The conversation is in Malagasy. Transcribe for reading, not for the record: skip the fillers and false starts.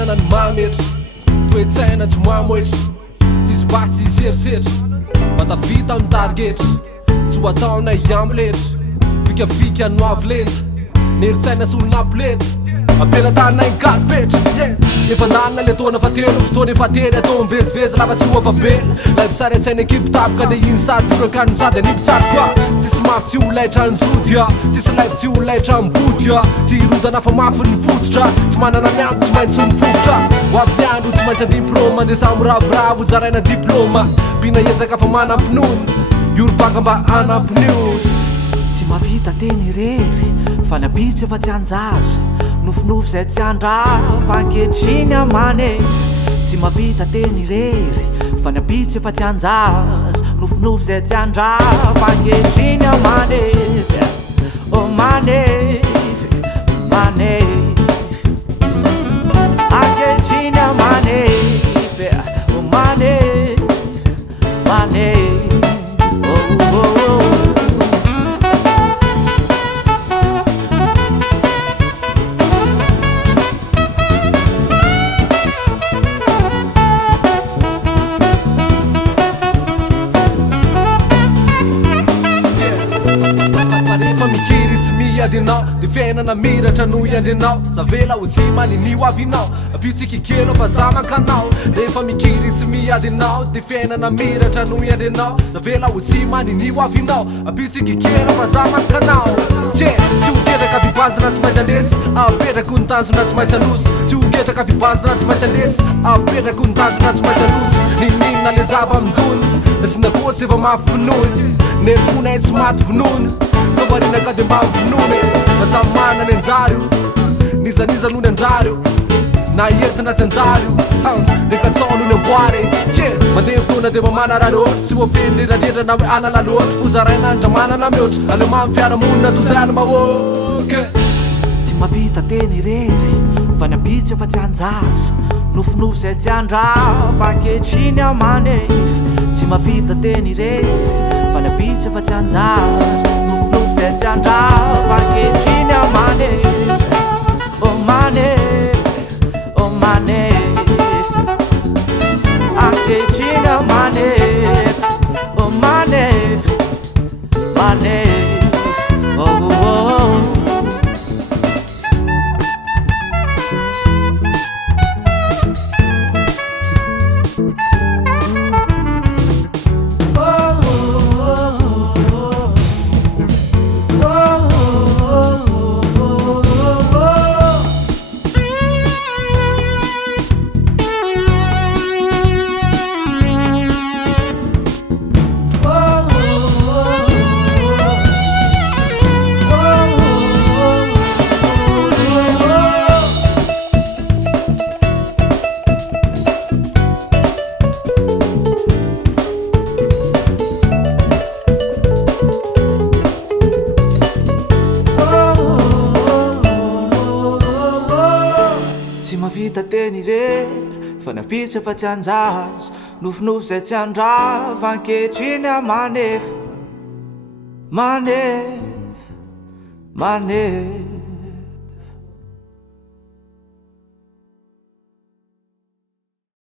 fiainana ny mametry toetsaina tsy mamoetry tsisy basy tsisy erisetry vatavita amin'ny targetry tsy ho ataona iamboletry fikafika no avolenta neritsaina sy olona ampolety ampelatana inkalipetry efa ndanina le taona fatelo fotoana efa tery atao mivezivezy lava tsy hoavabe life sary an-tsaina ekipe tapoka de iny sady torakany sady anipsady koa tsisy mafy tsy olaitra ny zodya tsisy life tsy olaitra mbodya tsy hirodana fa mafy ny fototra tsy manana miambo tsy maintsy mifototra hoavy ny andro tsy maintsy andiplôma ndesa miravoravo zaraina diplôma mpina ezaka fa manampinony ioropaka mba anampiniony tsy mavita teny rery fa ny abitsy efa tsy anjaza nofinofy zay tsy andrava ankehitriny amanefy tsy mavita teny rery fa ny abitsy efa tsy anjaza nofinofy zay tsy andrava ankehitriny amanefy o manefy manefy ankehitriny amanefy o manefy manefy adinao de fiainana miratra no iandrenao zavela ho tsy maninio avinao apitsika kelo fa zamakanao rehefa mikiry tsy miadinao de fiainana miratra no iandrenao zavela ho tsy maninio avinao apitsika kelo fa zamakanao tsy hoketraka fibanzina tsy maintsy andresy apetraka ny tanjona tsy maintsy anosy tsy hoketraka fibanzina tsy maintsy andresy apetraka ny tanjona tsy maintsy anosy nininona le zava amindony zasinakotsy efa mafinony nerponay tsy maty vonony samarinaka de mba vonony masamy mana ny anjareo nizaniza no ny andrareo na entina tsy anjareo de katsao no ny amboary tye mandeha fotoana de mamana raha loatra tsy voafeny rerarendra na hoe alala loatra fozaraina andramanana mihoatra aleo mamy fiaramonina tozany mahoky tsy mavita teny rery fa ny abitsy efa tsy anjaza nofinofy zay tsy andrava ankehitriny amanefy tsy mavita teny rery fa ny abitsy efa tsy anjaza nofinofy zay tsy andrava ankehitriny amanefy o manefy o manefy ankehitriny amanefy o manefy manefy tsy mavita teny rery fa ny abitsy efa tsy anjaza nofinofy zay tsy andrava ankehitriny amanefy manefy manefy